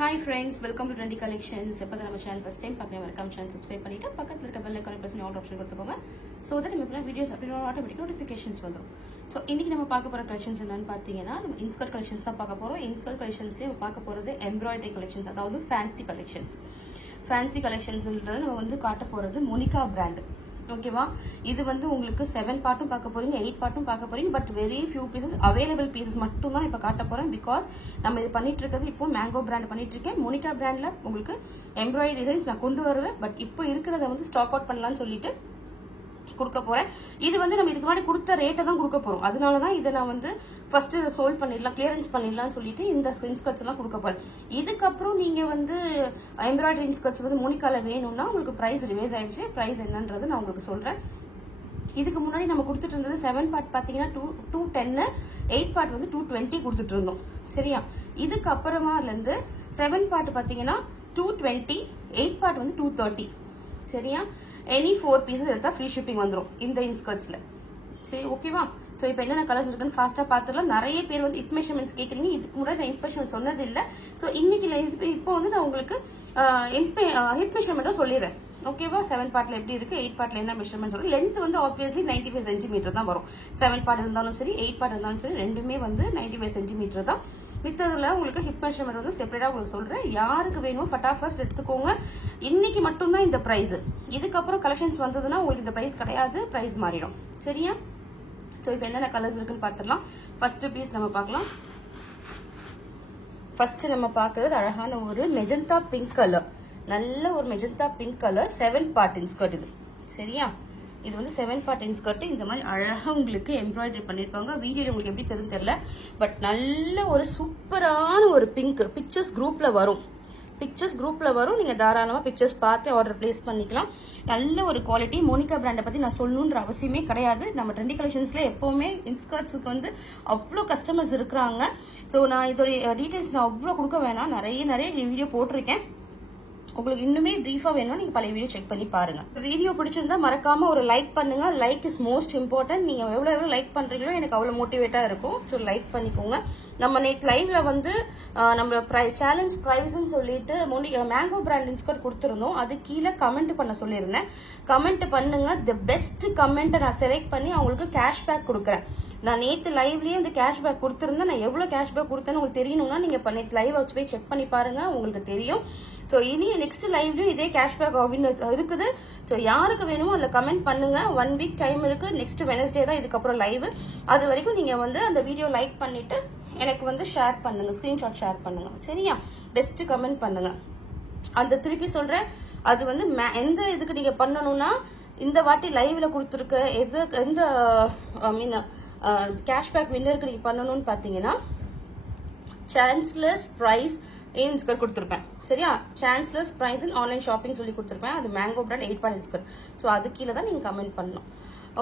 Hi friends, welcome to Trendy Collections. If you are channel first time, channel subscribe பண்ணிட்டு பக்கத்துல இருக்க bell icon press பண்ணி all option கொடுத்துக்கோங்க. So that நம்ம videos அப்படியே automatic notifications வந்துரும். So இன்னைக்கு நம்ம பார்க்க போற collections என்னன்னு பாத்தீங்கன்னா நம்ம inskirt collections தான் பார்க்க போறோம். inskirt collectionsலயே நம்ம பார்க்க போறது embroidery collections, அதாவது fancy collections. Fancy collectionsன்றது நம்ம வந்து காட்ட போறது மோனிகா brand. ஓகேவா, இது வந்து உங்களுக்கு 7 பார்ட்டும் பார்க்க போறீங்க, 8 பார்ட்டும் பார்க்க போறீங்க. But very few pieces available pieces மட்டும் தான் இப்ப காட்ட போறேன். பிகாஸ் நம்ம இது பண்ணிட்டு இருக்கிறது இப்போ மேங்கோ பிராண்ட் பண்ணிட்டு இருக்கேன். மோனிகா பிராண்ட்ல உங்களுக்கு எம்ப்ராய்டரி டிசைன்ஸ் நான் கொண்டு வருவேன். பட் இப்போ இருக்கிறத வந்து ஸ்டாக் அவுட் பண்ணலாம்னு சொல்லிட்டு கொடுக்க போறேன். இது வந்து நம்ம இதுக்கு முன்னாடி கொடுத்த ரேட்டை தான் கொடுக்க போறோம். அதனாலதான் இதை நான் வந்து ஃபர்ஸ்ட் இதை சோல்ட் பண்ணிடலாம், கிளியரன்ஸ் பண்ணிடலாம்னு சொல்லிட்டு இந்த இன்ஸ்கர்ட்ஸ் எல்லாம் கொடுக்க போறேன். இதுக்கப்புறம் நீங்க வந்து எம்ப்ராய்டரி இன்ஸ்கர்ட்ஸ் வந்து மோனிகால வேணும்னா உங்களுக்கு பிரைஸ் ரிவைஸ் ஆயிடுச்சு. பிரைஸ் என்னன்றது நான் உங்களுக்கு சொல்றேன். இதுக்கு முன்னாடி நம்ம கொடுத்துட்டு இருந்தது 7 பார்ட் பாத்தீங்கன்னா 210, 8 பார்ட் வந்து 220 கொடுத்துட்டு இருந்தோம். சரியா, இதுக்கு அப்புறமா இருந்து 7 பார்ட் பாத்தீங்கன்னா 220, 8 பார்ட் வந்து 230. சரியா, எனி 4 பீசஸ் எடுத்தா ஃப்ரீ ஷிப்பிங் வந்துடும் இந்த இன்ஸ்கர்ட்ஸ்ல. சரி, ஓகேவா. சோ இப்போ என்னென்ன கலர்ஸ் இருக்குன்னு ஃபாஸ்டா பாத்துடலாம். நிறைய பேர் வந்து ஹிப் மெஷர்மெண்ட்ஸ் கேக்குறீங்க. இதுக்கு முன்னாடி நான் ஹிப் மெஷர்மெண்ட் சொன்னது இல்ல. சோ இன்னைக்கு இப்போ வந்து நான் உங்களுக்கு ஹிப் மெஷர்மெண்ட் சொல்லிடுறேன். ஓகேவா, 7 பார்ட்ல எப்படி இருக்கு, 8 பார்ட்ல என்ன மெஷர்மெண்ட் சொல்றேன். லென்த் வந்து ஆப்வியஸ்லி 95 சென்டிமீட்டர் தான் வரும். 7 பார்ட் இருந்தாலும் சரி, 8 பார்ட் இருந்தாலும் சரி, ரெண்டுமே வந்து 95 சென்டிமீட்டர் தான். மித்ததுல உங்களுக்கு ஹிப் மெஷர்மெண்ட் வந்து செப்பரேட்டா உங்களுக்கு சொல்றேன். யாருக்கு வேணுமோ ஃபட்டாஃபஸ்ட் எடுத்துக்கோங்க. இன்னைக்கு மட்டும் தான் இந்த பிரைஸ். இதுக்கப்புறம் கலெக்ஷன்ஸ் வந்ததுன்னா உங்களுக்கு இந்த பிரைஸ் கிடையாது, பிரைஸ் மாறிடும். சரியா. சோ இப்போ என்னென்ன கலர்ஸ் இருக்குன்னு பாத்துடலாம். ஃபர்ஸ்ட் பீஸ் நம்ம பார்க்கலாம். ஃபர்ஸ்ட் நம்ம பாக்குறது அழகான ஒரு மெஜந்தா பிங்க் கலர். நல்ல ஒரு magenta pink colour 7 part inskirt இது. சரியா, இது வந்து 7 பார்ட் இன்ஸ்கர்ட். இந்த மாதிரி அழகா உங்களுக்கு எம்ப்ராய்டரி பண்ணிருப்பாங்க. வீடியோ உங்களுக்கு எப்படி தெரியும் தெரியல. பட் நல்ல ஒரு சூப்பரான ஒரு பிங்க் பிக்சர்ஸ் குரூப்ல வரும். நீங்க தாராளமா பிக்சர்ஸ் பார்த்து ஆர்டர் பிளேஸ் பண்ணிக்கலாம். நல்ல ஒரு குவாலிட்டி. மோனிகா பிராண்டை பத்தி நான் சொல்லணுன்ற அவசியமே கிடையாது. நம்ம ட்ரெண்டி கலெக்ஷன்ஸ்ல எப்பவுமே இன்ஸ்கர்ட்ஸுக்கு வந்து அவ்வளோ கஸ்டமர்ஸ் இருக்கிறாங்க. ஸோ நான் இதோட டீடைல்ஸ் நான் அவ்வளோ கொடுக்க வேணாம். நிறைய வீடியோ போட்டிருக்கேன். உங்களுக்கு இன்னுமே பிரீஃபா வேணும், நீங்க பழைய வீடியோ செக் பண்ணி பாருங்க. வீடியோ பிடிச்சிருந்தா மறக்காம ஒரு லைக் பண்ணுங்க. Like is most important. நீங்க எவ்வளவு லைக் பண்றீங்களோ எனக்கு அவ்வளவு மோட்டிவேட்டா இருக்கும். ஸோ லைக் பண்ணிக்கோங்க. நம்ம நேற்று லைவ்ல வந்து நம்ம சேலஞ்ச் பிரைஸ்ன்னு சொல்லிட்டு மேங்கோ பிராண்ட் இன்ஸ்கர்ட் கொடுத்துருந்தோம். அது கீழே கமெண்ட் பண்ண சொல்லியிருந்தேன். கமெண்ட் பண்ணுங்க. தி பெஸ்ட் கமெண்ட்டை நான் செலக்ட் பண்ணி அவங்களுக்கு கேஷ்பேக் கொடுக்குறேன். நான் நேற்று லைவ்லயே இந்த கேஷ்பேக் கொடுத்துருந்தேன். நான் எவ்வளவு கேஷ்பேக் கொடுத்தேன்னு உங்களுக்கு தெரியணும்னா நீங்க நேற்று லைவ் வச்சு போய் செக் பண்ணி பாருங்க, உங்களுக்கு தெரியும். ஸோ இனி நெக்ஸ்ட் லைவ்லயும் இதே கேஷ்பேக் வின்னர்ஸ் இருக்குது. ஸோ யாருக்கு வேணுமோ அதில் கமெண்ட் பண்ணுங்க. 1 வீக் டைம் இருக்கு. நெக்ஸ்ட் வெனஸ்டே தான் இதுக்கப்புறம் லைவ். அது வரைக்கும் நீங்க வந்து அந்த வீடியோ லைக் பண்ணிட்டு எனக்கு வந்து ஷேர் பண்ணுங்க, ஸ்கிரீன்ஷாட் ஷேர் பண்ணுங்க. சரியா, பெஸ்ட் கமெண்ட் பண்ணுங்க. அந்த திருப்பி சொல்றேன், அது வந்து எந்த இதுக்கு நீங்க பண்ணணும்னா இந்த வாட்டி லைவ்ல கொடுத்துருக்க எந்த ஐ மீன் கேஷ்பேக் வின்னருக்கு நீங்க பண்ணணும்னு பாத்தீங்கன்னா சான்ஸ்லர்ஸ் பிரைஸ் இன்ஸ்கர்ட் கொடுத்துருப்பேன். சரியா, சான்ஸ்லர்ஸ் பிரைஸ் இன் ஆன்லைன் ஷாப்பிங் சொல்லி கொடுத்துருப்பேன். அது mango brand 8 part inskirt. So அது கீழே தான் நீங்க கமெண்ட் பண்ணணும்.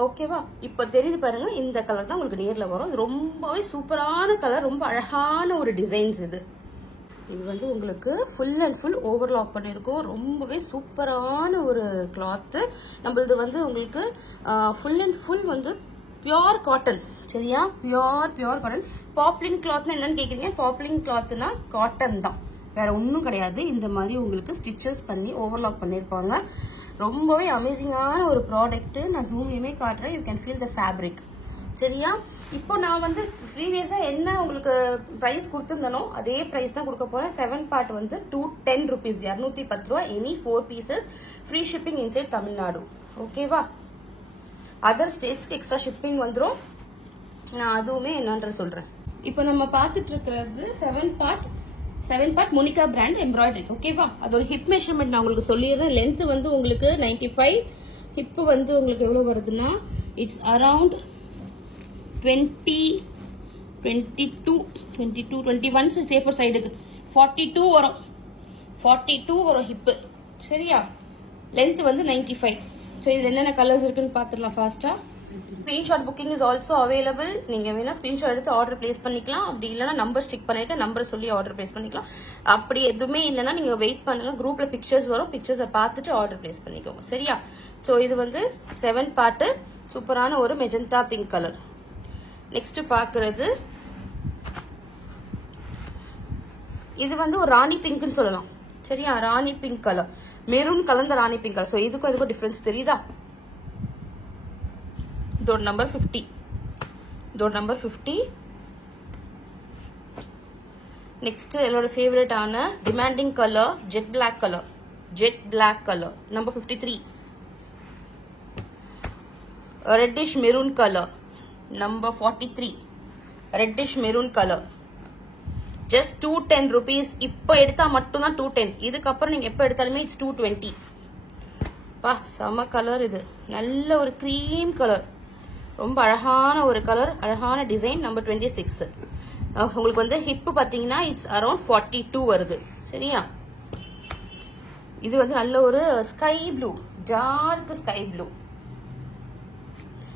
ஓகேவா, இப்போ தெரியுது பாருங்க. இந்த கலர் தான் உங்களுக்கு நேர்ல வரும். இது ரொம்பவே சூப்பரான கலர், ரொம்ப அழகான ஒரு டிசைன்ஸ். இது வந்து உங்களுக்கு ஃபுல் அண்ட் ஃபுல் ஓவர்லாக் பண்ணிருக்கோம். ரொம்பவே சூப்பரான ஒரு கிளாத். நம்மளது வந்து உங்களுக்கு ஃபுல் அண்ட் ஃபுல் வந்து பியோர் காட்டன். சரியா, பியோர் காட்டன். பாப்லின் கிளாத்னா என்னன்னு கேக்குறீங்க. பாப்லின் கிளாத்னா காட்டன் தான், வேற ஒன்றும் கிடையாது. இந்த மாதிரி உங்களுக்கு ஸ்டிச்சஸ் பண்ணி ஓவர்லாக் பண்ணிருப்பாங்க. ரொம்பவே அமேசிங்கான ஒரு ப்ராடக்ட். நான் ஜூம்லயுமே காட்டுறேன். You can feel the fabric. சரியா, இப்போ நான் வந்து ப்ரீவியஸா என்ன உங்களுக்கு பிரைஸ் கொடுத்துருந்தனோ அதே பிரைஸ் தான் கொடுக்க போறேன். 7 பார்ட் வந்து 210 rupees, 210 ரூபாய். Any 4 pieces free shipping inside Tamil Nadu. ஓகேவா, அதர் ஸ்டேட்ஸ்க்கு எக்ஸ்ட்ரா ஷிப்பிங் வந்துடும். நான் அதுவுமே என்னன்ற சொல்றேன். இப்போ நம்ம பார்த்துட்டு இருக்கிறது 7 பார்ட் மோனிகா பிராண்ட் எம்ப்ராய்டரி. ஓகேவா, அதோட ஹிப் மெஷர்மெண்ட் நான் உங்களுக்கு சொல்லிடுறேன். லென்த் வந்து உங்களுக்கு 95, ஹிப் வந்து உங்களுக்கு எவ்வளவு வருதுன்னா இட்ஸ் அரவுண்ட் 20, 22, 21 சேஃபர் சைடுக்கு 42 வரும். 42 வரும் ஹிப். சரியா, லென்த் வந்து 95. ஸோ இதுல என்னென்ன கலர்ஸ் இருக்குன்னு பாத்துடலாம் ஃபாஸ்டா. Screenshot booking is also available. நீங்க வேணா ஸ்கிரீன்ஷாட் எடுத்து ஆர்டர் பிளேஸ் பண்ணிக்கலாம். அப்படி இல்லைன்னா நம்பர் ஸ்டிக் பண்ணிருக்கேன், நம்பர் சொல்லி ஆர்டர் பிளேஸ் பண்ணிக்கலாம். அப்படி எதுவுமே இல்லைன்னா நீங்க வெயிட் பண்ணுங்க. குரூப்ல பிக்சர்ஸ் வரும், பிக்சர்ஸை பார்த்துட்டு ஆர்டர் பிளேஸ் பண்ணிக்கோங்க. சரியா, ஸோ இது வந்து 7 பார்ட் சூப்பரான ஒரு மெஜந்தா பிங்க் கலர். நெக்ஸ்ட் பாக்குறது இது வந்து ஒரு ராணி பிங்க்னு சொல்லலாம். சரியா, ராணி பிங்க் கலர், மெரூன் கலந்த ராணி பிங்க் கலர். ஸோ இதுக்கும் டிஃபரன்ஸ் தெரியுதா? இதோட நம்பர் 50. இதோட நம்பர் 50. நெக்ஸ்ட் என்னோட ஃபேவரட் ஆன demanding colour jet black colour. Jet black colour number 53. Reddish maroon colour number 43. Reddish maroon colour just 210 rupees. இப்போ எடுத்தா மட்டும் தான் 210. இதுக்கப்புறம் நீங்க எப்ப எடுத்தாலுமே இட்ஸ் 220. பா செம கலர். இது நல்ல ஒரு கிரீம் கலர், ரொம்ப அழகான ஒரு கலர், அழகான டிசைன். நம்பர் 26. உங்களுக்கு வந்து ஹிப் பாத்தீங்கன்னா இட்ஸ் அரௌண்ட் 42 வருது. சரியா, இது வந்து நல்ல ஒரு sky blue, dark sky blue.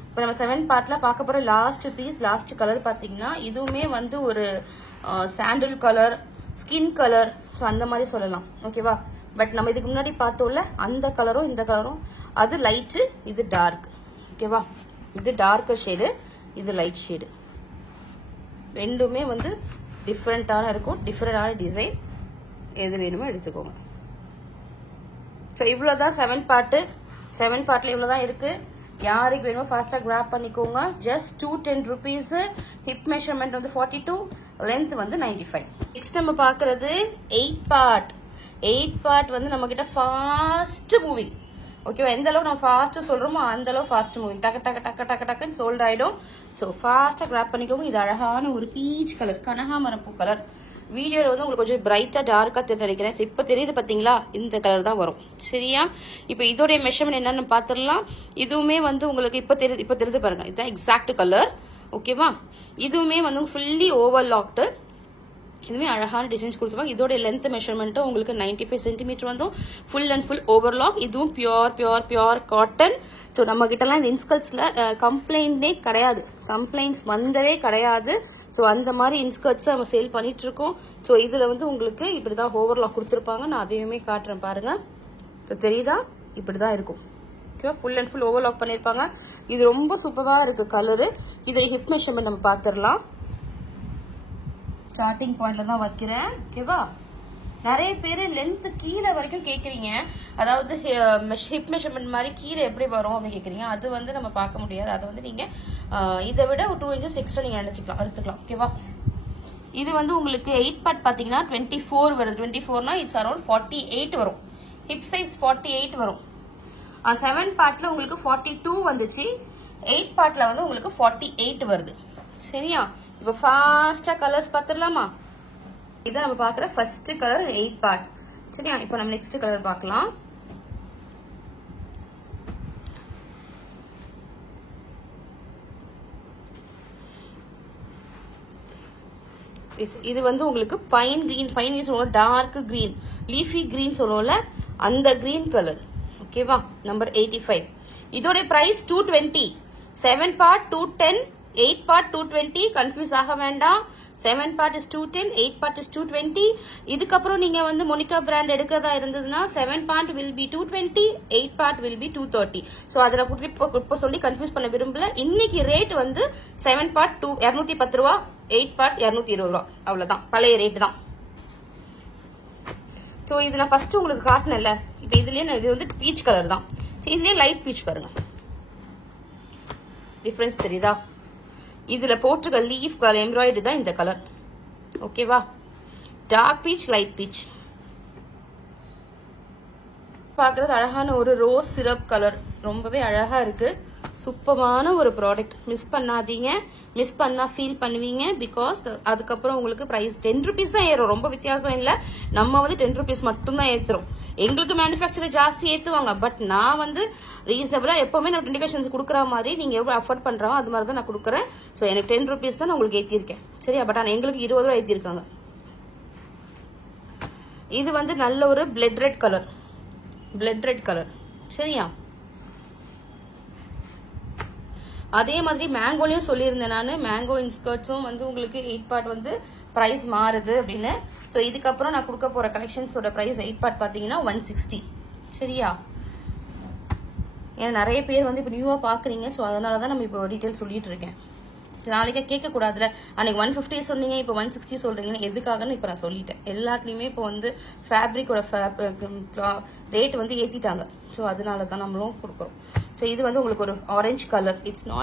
இப்போ நம்ம 7 பார்ட்ல பார்க்க போற லாஸ்ட் பீஸ், லாஸ்ட் கலர் பாத்தீங்கன்னா இதுவுமே வந்து ஒரு சாண்டில் கலர், ஸ்கின் கலர், ஸோ அந்த மாதிரி சொல்லலாம். ஓகேவா, பட் நம்ம இதுக்கு முன்னாடி பார்த்தோம்ல அந்த கலரும் இந்த கலரும், அது லைட்டு, இது டார்க். ஓகேவா, இது டார்க் ஷேடு, இது லைட் ஷேடு. ரெண்டுமே வந்து டிஃப்ரெண்டான இருக்கும், டிஃப்ரெண்டான டிசைன். எது வேணுமோ எடுத்துக்கோங்க. ஸோ இவ்வளோதான் 7 பார்ட்டு. 7 பார்ட்ல இவ்வளோதான் இருக்கு. யாருக்கு வேணுமோ ஃபாஸ்டா கிராப் பண்ணிக்கோங்க. Just 210 rupees. ஹிப் மெஷர்மெண்ட் வந்து 42, லென்த் வந்து 95. நெக்ஸ்ட் நம்ம பாக்குறது 8 பார்ட். 8 பார்ட் வந்து நம்ம கிட்ட ஃபாஸ்ட் மூவிங். ஓகேவா, எந்த அளவுக்கு நம்ம ஃபாஸ்ட் சொல்றோமோ அந்த அளவு ஃபாஸ்ட் மூவிங், டக்கு டக்கு டக்கு டக்கு டக்குன்னு சோல்ட் ஆயிடும். ஸோ ஃபாஸ்டா கிராப் பண்ணிக்கோங்க. இது அழகான ஒரு பீச் கலர், கனகாமரப்பூ கலர். வீடியோல வந்து உங்களுக்கு கொஞ்சம் பிரைட்டா டார்க்கா தெரிஞ்சு நினைக்கிறேன். இப்ப தெரியுது பாத்தீங்களா, இந்த கலர் தான் வரும். சரியா, இப்ப இதோடைய மெஷர்மெண்ட் என்னன்னு பாத்துடலாம். இதுவுமே வந்து உங்களுக்கு இப்ப தெரியுது பாருங்க, இதுதான் எக்ஸாக்ட் கலர். ஓகேவா, இதுவுமே வந்து ஃபுல்லி ஓவர்லாக்டு. இதுவுமே அழகான டிசைன்ஸ் கொடுத்துருவாங்க. இதோட லென்த் மெஷர்மெண்ட்டும் உங்களுக்கு 95 சென்டிமீட்டர் வந்தும், ஃபுல் அண்ட் ஃபுல் ஓவர்லாக். இதுவும் பியோர் காட்டன். ஸோ நம்ம கிட்டலாம் இந்த இன்ஸ்கர்ட்ஸ்ல கம்ப்ளைண்டே கிடையாது, கம்ப்ளைண்ட்ஸ் வந்ததே கிடையாது. ஸோ அந்த மாதிரி இன்ஸ்கர்ட்ஸ் நம்ம சேல் பண்ணிட்டு இருக்கோம். ஸோ இதுல வந்து உங்களுக்கு இப்படிதான் ஓவர்லாக் கொடுத்துருப்பாங்க. நான் அதையுமே காட்டுறேன் பாருங்க. தெரியுதா, இப்படிதான் இருக்கும். ஓகேவா, ஃபுல் அண்ட் ஃபுல் ஓவர்லாக் பண்ணிருப்பாங்க. இது ரொம்ப சூப்பரா இருக்கு கலரு. இதோட ஹிப் மெஷர்மெண்ட் நம்ம பாத்துடலாம். ஸ்டார்டிங் பாயிண்ட்ல தான் வைக்கிறேன். ஓகேவா, நிறைய பேர் லென்த் கீழே வரைக்கும் கேக்குறீங்க. அதாவது ஹிப் மெஷர்மெண்ட் மாதிரி கீழே எப்படி வரும் அப்படின்னு கேக்குறீங்க. அது வந்து நம்ம பார்க்க முடியாது. அதை வந்து நீங்க இதை விட ஒரு 2 inches எக்ஸ்ட்ரா நீங்க நினைச்சுக்கலாம், எடுத்துக்கலாம். ஓகேவா, இது வந்து உங்களுக்கு 8 பார்ட் பாத்தீங்கன்னா 24 வருது. 24னா இட்ஸ் அரௌண்ட் 48 வரும். ஹிப் சைஸ் 48 வரும். 7 பார்ட்ல உங்களுக்கு 42 வந்துச்சு. 8 பார்ட்ல வந்து உங்களுக்கு 48 வருது. சரியா, இப்ப ஃபாஸ்டா கலர்ஸ் பாத்துடலாமா? இதான் நம்ம பாக்குற ஃபர்ஸ்ட் கலர் 8 பார்ட். சரியா, இப்போ நம்ம நெக்ஸ்ட் கலர் பார்க்கலாம். இது வந்து உங்களுக்கு பைன் கிரீன் சொல்லுவோம், டார்க் கிரீன், லீஃபி கிரீன் சொல்லுவோம்ல, அந்த கிரீன் கலர். ஓகேவா, நம்பர் 85. இதோட பிரைஸ் 220. 7 part 210, 8 part 220. கன்ஃபியூஸ் ஆக வேண்டாம். 7 பார்ட் இஸ் 210, 8 பார்ட் இஸ் 220. இதுக்கப்புறம் நீங்க வந்து மோனிகா பிராண்ட் எடுக்கிறதா இருந்ததுன்னா 7 part will be 220, 8 part will be 230. So அதுல இப்ப சொல்லி கன்ஃபியூஸ் பண்ண விரும்பல. இன்னைக்கு ரேட் வந்து 7 பார்ட் 210 ரூபா, 8 பார்ட் 220 ரூபா. அவ்வளவுதான், பழைய ரேட் தான். சோ இது நான் ஃபர்ஸ்ட் உங்களுக்கு காட்டினேன்ல, இப்ப இதுலயே இது வந்து பீச் கலர் தான். இதுலயே லைட் பீச் பாருங்க, டிஃபரன்ஸ் தெரியுதா? இதுல போட்டிருக்க லீஃப் கலர் எம்ப்ராய்டரி தான் இந்த கலர். ஓகேவா, டார்க் பீச், லைட் பீச். பாக்குறது அழகான ஒரு ரோஸ் சிரப் கலர், ரொம்பவே அழகா இருக்கு. சூப்பரான ஒரு ப்ராடக்ட், மிஸ் பண்ணாதீங்க. மிஸ் பண்ணா ஃபீல் பண்ணுவீங்க. பிகாஸ் அதுக்கப்புறம் உங்களுக்கு பிரைஸ் 10 rupees தான் ஏறும். ரொம்ப வித்தியாசம் இல்ல. நம்ம வந்து 10 rupees மட்டும் தான் ஏத்துறோம். எங்களுக்கு மேனுஃபேக்சர் ஜாஸ்தி ஏத்துவாங்க. பட் நான் வந்து ரீசனபிளா எப்பவுமே நான் இண்டிகேஷன்ஸ் கொடுக்குற மாதிரி நீங்க எவ்வளவு அஃபோர்ட் பண்றோம் அது மாதிரி தான் நான் கொடுக்குறேன். சோ எனக்கு 10 rupees தான் நான் உங்களுக்கு ஏத்திருக்கேன். சரியா, பட் ஆனா எங்களுக்கு 20 ரூபாய் ஏத்திருக்காங்க. இது வந்து நல்ல ஒரு பிளட் ரெட் கலர். சரியா, அதே மாதிரி மேங்கோலயும் சொல்லியிருந்தேன் நான். மேங்கோ இன்ஸ்கர்ட்ஸும் வந்து உங்களுக்கு 8 பார்ட் வந்து பிரைஸ் மாறுது அப்படின்னு. ஸோ இதுக்கப்புறம் நான் கொடுக்க போற கலெக்ஷன்ஸோட பிரைஸ் 8 பார்ட் பாத்தீங்கன்னா 160. சரியா, ஏன்னா நிறைய பேர் வந்து இப்போ நியூவா பாக்குறீங்க. ஸோ அதனாலதான் நம்ம இப்போ டீட்டெயில் சொல்லிட்டு இருக்கேன். நாளைக்கே கேட்கக்கூடாதுல, அன்னைக்கு 150 சொன்னீங்க, இப்போ 160 சொல்றீங்கன்னு எதுக்காகன்னு இப்போ நான் சொல்லிட்டேன். எல்லாத்துலேயுமே இப்போ வந்து ஃபேப்ரிக்கோட ரேட் வந்து ஏற்றிட்டாங்க. ஸோ அதனால தான் நம்மளும் கொடுக்குறோம். ஸோ இது வந்து உங்களுக்கு ஒரு ஆரஞ்சு கலர்.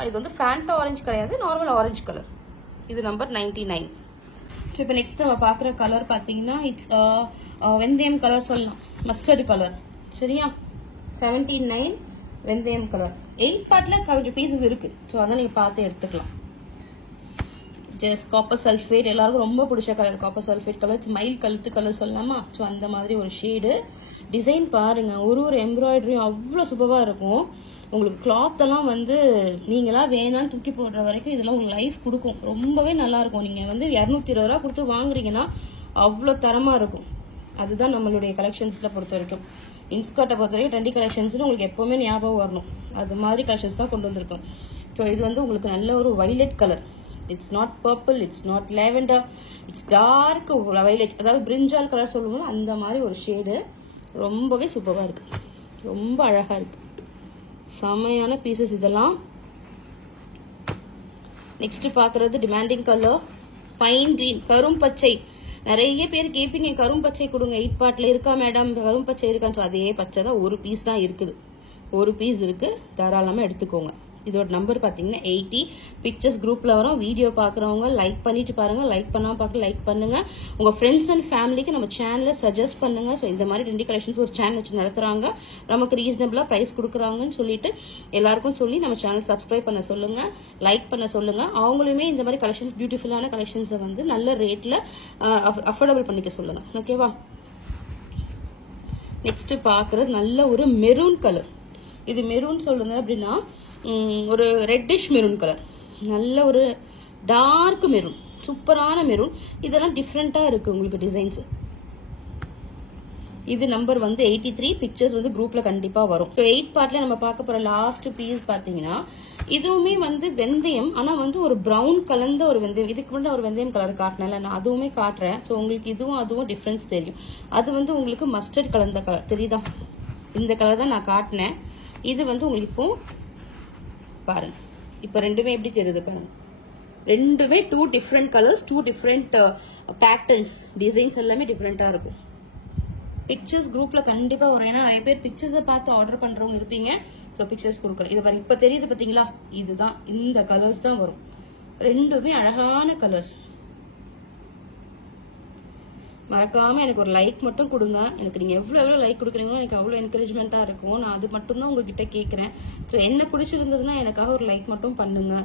இது வந்து ஃபேண்டா ஆரஞ்சு கிடையாது, நார்மல் ஆரஞ்சு கலர். இது நம்பர் 99. ஸோ இப்போ நெக்ஸ்ட் நம்ம பார்க்குற கலர் பார்த்தீங்கன்னா இட்ஸ் வெந்தயம் கலர் சொல்லலாம், மஸ்டர்டு கலர். சரியா? 79 வெந்தயம் கலர். 8 பார்ட்ல கொஞ்சம் பீசஸ் இருக்கு. ஸோ அதான் நீங்க பார்த்து எடுத்துக்கலாம். ஜஸ்ட் காப்பர் சல்ஃபேட், எல்லாருக்கும் ரொம்ப பிடிச்ச கலர் காப்பர் சல்ஃபேட் கலர். மயில் கழுத்து கலர் சொல்லலாமா? ஸோ அந்த மாதிரி ஒரு ஷேடு. டிசைன் பாருங்க, ஒரு எம்ப்ராய்டரியும் அவ்வளோ சூப்பராக இருக்கும். உங்களுக்கு கிளாத் எல்லாம் வந்து நீங்களா வேணான்னு தூக்கி போடுற வரைக்கும் இதெல்லாம் உங்களுக்கு லைஃப் கொடுக்கும். ரொம்பவே நல்லா இருக்கும். நீங்க வந்து 220 ரூபா கொடுத்து வாங்குறீங்கன்னா அவ்வளோ தரமா இருக்கும். அதுதான் நம்மளுடைய கலெக்ஷன்ஸ்ல பொறுத்த வரைக்கும். இன்ஸ்கர்ட்டை பொறுத்த வரைக்கும் ட்ரெண்டி கலெக்ஷன்ஸ் உங்களுக்கு எப்பவுமே ஞாபகம் வரணும். அது மாதிரி கலெக்ஷன்ஸ் தான் கொண்டு வந்திருக்கோம். ஸோ இது வந்து உங்களுக்கு நல்ல ஒரு violet colour. It's not purple, it's not lavender, it's dark violet, அதாவது பிரிஞ்சால் கலர் சொல்லுவோம் அந்த மாதிரி ஒரு ஷேடு. ரொம்பவே சூப்பராக இருக்கு, ரொம்ப அழகா இருக்கு, செமையான பீசஸ் இதெல்லாம். நெக்ஸ்ட் பாக்குறது டிமாண்டிங் கலர் பைன் கிரீன், கரும் பச்சை. நிறைய பேர் கேட்பீங்க கரும் பச்சை கொடுங்க, 8 பார்ட்ல இருக்கா மேடம், கரும் பச்சை இருக்கான்னு. அதே பச்சை தான், ஒரு பீஸ் தான் இருக்குது, ஒரு பீஸ் இருக்கு, தாராளமா எடுத்துக்கோங்க. இதோட நம்பர் பாத்தீங்கன்னா 80. பிக்சர்ஸ் குரூப்ல வரும். வீடியோ பாக்குறவங்க லைக் பண்ணிட்டு பாருங்க, லைக் பண்ணாம பார்க்க லைக் பண்ணுங்க. உங்க ஃப்ரெண்ட்ஸ் அண்ட் ஃபேமிலிக்கு நம்ம சேனலை சஜஸ்ட் பண்ணுங்க. ஸோ இந்த மாதிரி ட்ரெண்டி கலெக்ஷன்ஸ் ஒரு சேனல் வச்சு நடத்துறாங்க, நமக்கு ரீசனபிளா பிரைஸ் கொடுக்குறாங்கன்னு சொல்லிட்டு எல்லாருக்கும் சொல்லி நம்ம சேனல் சப்ஸ்கிரைப் பண்ண சொல்லுங்க, லைக் பண்ண சொல்லுங்க. அவங்களுமே இந்த மாதிரி கலெக்ஷன்ஸ், பியூட்டிஃபுல்லான கலெக்ஷன்ஸை வந்து நல்ல ரேட்ல அஃபோர்டபுள் பண்ணிக்க சொல்லுங்க. ஓகேவா? நெக்ஸ்ட் பாக்குறது நல்ல ஒரு மெரூன் கலர். இது மெரூன் சொல்லுங்க அப்படின்னா ஒரு ரெட்டிஷ் மெரூன் கலர், நல்ல ஒரு டார்க் மெரூன், சூப்பரான மெரூன். இதெல்லாம் டிஃப்ரெண்டா இருக்கு உங்களுக்கு டிசைன்ஸ். இது நம்பர் வந்து 83. பிக்சர்ஸ் வந்து குரூப்ல கண்டிப்பா வரும். 8 பார்ட்ல நம்ம பார்க்க போற லாஸ்ட் பீஸ் பாத்தீங்கன்னா இதுவுமே வந்து வெந்தயம், ஆனா வந்து ஒரு பிரவுன் கலந்த ஒரு வெந்தயம். இதுக்கு முன்னாடி ஒரு வெந்தயம் கலர் காட்டினேன்ல, நான் அதுவுமே காட்டுறேன். ஸோ உங்களுக்கு இதுவும் அதுவும் டிஃபரன்ஸ் தெரியும். அது வந்து உங்களுக்கு மஸ்டர்ட் கலந்த கலர் தெரியுதா? இந்த கலர் தான் நான் காட்டினேன். இது வந்து உங்களுக்கு இப்போ பாருங்க, இப்ப ரெண்டுமே எப்படி தெரியுது பாருங்க. ரெண்டுமே 2 different colours, 2 different patterns, designs எல்லாமே டிஃப்ரெண்டா இருக்கும். பிக்சர்ஸ் குரூப்ல கண்டிப்பா வரும். ஏன்னா நிறைய பேர் பிக்சர்ஸை பார்த்து ஆர்டர் பண்றவங்க இருப்பீங்க. ஸோ பிக்சர்ஸ் கொடுக்கல. இது பாருங்க, இப்ப தெரியுது பாத்தீங்களா? இதுதான், இந்த கலர்ஸ் தான் வரும். ரெண்டுமே அழகான கலர்ஸ். மறக்காம எனக்கு ஒரு லைக் மட்டும் கொடுங்க. எனக்கு நீங்க எவ்வளவு லைக் கொடுக்குறீங்களோ எனக்கு அவ்வளவு என்கரேஜ்மெண்டா இருக்கும். நான் அது மட்டும் தான் உங்ககிட்ட கேட்கறேன். ஸோ என்ன பிடிச்சிருந்ததுன்னா எனக்காக ஒரு லைக் மட்டும் பண்ணுங்க.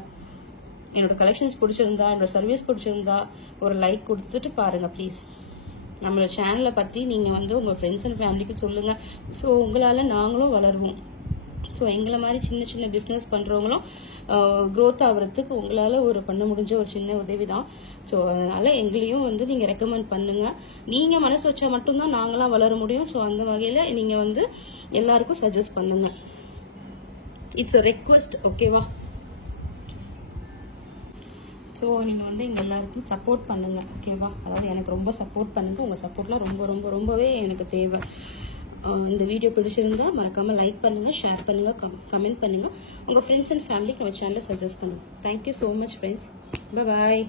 என்னோட கலெக்ஷன்ஸ் பிடிச்சிருந்தா, என்னோட சர்வீஸ் பிடிச்சிருந்தா ஒரு லைக் கொடுத்துட்டு பாருங்க ப்ளீஸ். நம்மளோட சேனலை பத்தி நீங்க வந்து உங்க ஃப்ரெண்ட்ஸ் அண்ட் ஃபேமிலிக்கு சொல்லுங்க. ஸோ உங்களால நாங்களும் வளருவோம். ஸோ எங்களை மாதிரி சின்ன சின்ன பிஸ்னஸ் பண்றவங்களும் க்ரோத் ஆகுறதுக்கு உங்களால ஒரு பண்ண முடிஞ்ச ஒரு சின்ன உதவி தான். ஸோ அதனால எங்களையும் வந்து நீங்க ரெக்கமெண்ட் பண்ணுங்க. நீங்க மனசு வச்சா மட்டும்தான் நாங்களாம் வளர முடியும். ஸோ அந்த வகையில நீங்க வந்து எல்லாருக்கும் சஜஸ்ட் பண்ணுங்க. It's a request. ஓகேவா? ஸோ நீங்கள் வந்து இங்கே எல்லாருக்கும் சப்போர்ட் பண்ணுங்க. ஓகேவா? அதாவது எனக்கு ரொம்ப சப்போர்ட் பண்ணுங்க. உங்கள் சப்போர்ட்லாம் ரொம்ப ரொம்ப ரொம்பவே எனக்கு தேவை. இந்த வீடியோ பிடிச்சிருந்தா மறக்காம லைக் பண்ணுங்க, ஷேர் பண்ணுங்க, கமெண்ட் பண்ணுங்க. உங்க ஃப்ரெண்ட்ஸ் அண்ட் ஃபேமிலிக்கு நம்ம சேனலை சஜஸ்ட் பண்ணுங்க. Thank you so much friends. Bye bye.